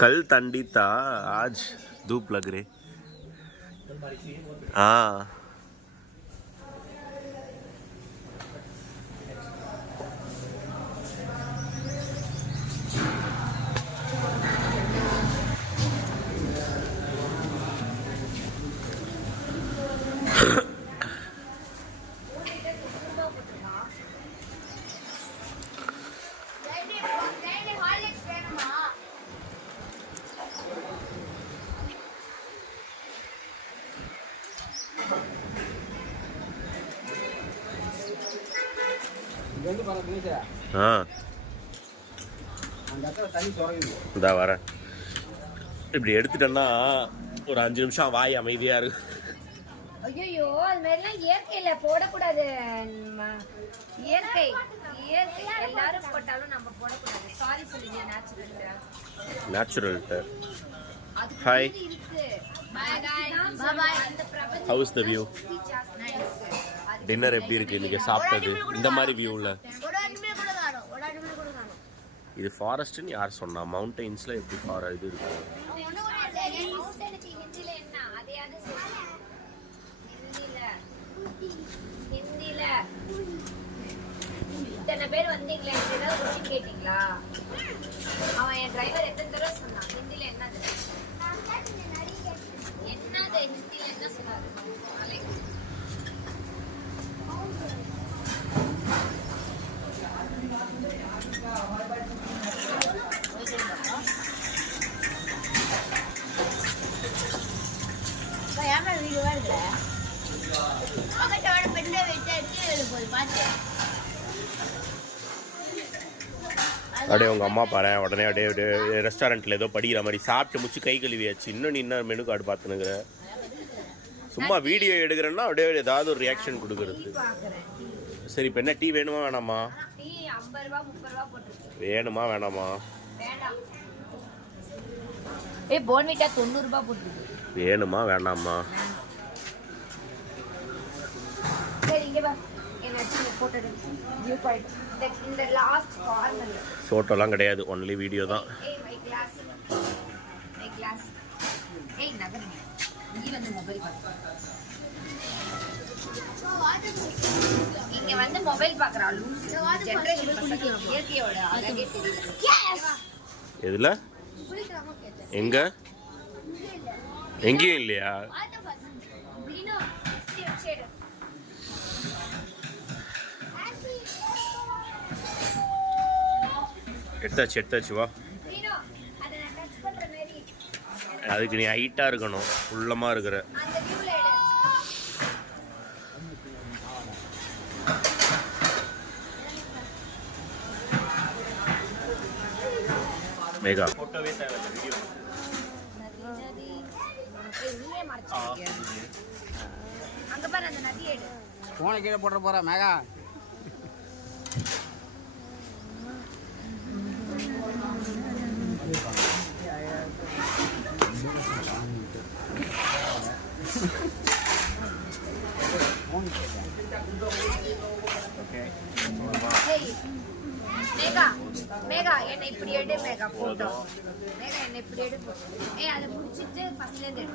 कल ठंडी था, आज धूप लग रही। हाँ हाँ இந்த வரேன். இப்படி எடுத்துட்டேன்னா ஒரு 5 நிமிஷம் வாய் அமைதியா இருக்கு. ஐயோ அது மாதிரிலாம் இயற்கையில போடக்கூடாது. இயற்கை இயற்கை எல்லாரும் போட்டாலும் நம்ம போடக்கூடாது. சாரி சொல்லுங்க. Natural hi how is the view? Dinner எப்படி இருக்கு இன்னைக்கு சாப்பிட்டது? இந்த மாதிரி வியூவில் இது ஃபாரஸ்ட்னு யார் சொன்னா? மவுண்டெயின்ஸ்ல எப்படி இது இருக்கு? இத்தனை பேர் வந்தீங்களா? ஏதாவது கொஸ்டின் கேட்டீங்களா? அவன் என் டிரைவர் எத்தனை தடவை சொன்னான் ஹிந்தில என்னது ஹிந்தில என்ன சொன்னாரு? அப்படியே உங்கள் அம்மா பாரு உடனே அப்படியே ரெஸ்டாரண்ட்டில் ஏதோ படிக்கிற மாதிரி சாப்பிட்டு முடிச்சு கை கழுவியாச்சு. இன்னும் நீ என்ன மெனு கார்டு பார்த்துனுங்கிற? சும்மா வீடியோ எடுக்கிறேன்னா அப்படியே ஏதாவது ஒரு ரியாக்ஷன் கொடுக்குறது. சரி இப்போ என்ன டீ வேணுமா வேணாமா? வேணுமா வேணாமா? வேணுமா வேணாமா? ஃபோட்டோலாம் கிடையாது, ஒன்லி வீடியோ தான். இங்க வந்து மொபைல் பாக்குறா லூஸ். இயற்கையோட அழகே தெரியல. எதுல? எங்க? எங்கேயும் இல்லையா? எடுத்தாச்சு வா. அதுக்கு நீ ஹைட்டா இருக்கணும், உள்ளமா இருக்கிற. மேகா போட்டோவே தேவையில்ல, வீடியோ அங்க பாரு அந்த நதி எடு. போன கீழே போட போறா மேகா. மேகா மேகா என்ன இப்படி எடு மேகா போட்டோ. மேகா என்ன இப்படி எடு. அதை முடிச்சிட்டு ஃபர்ஸ்ட்ல இருந்து எடு.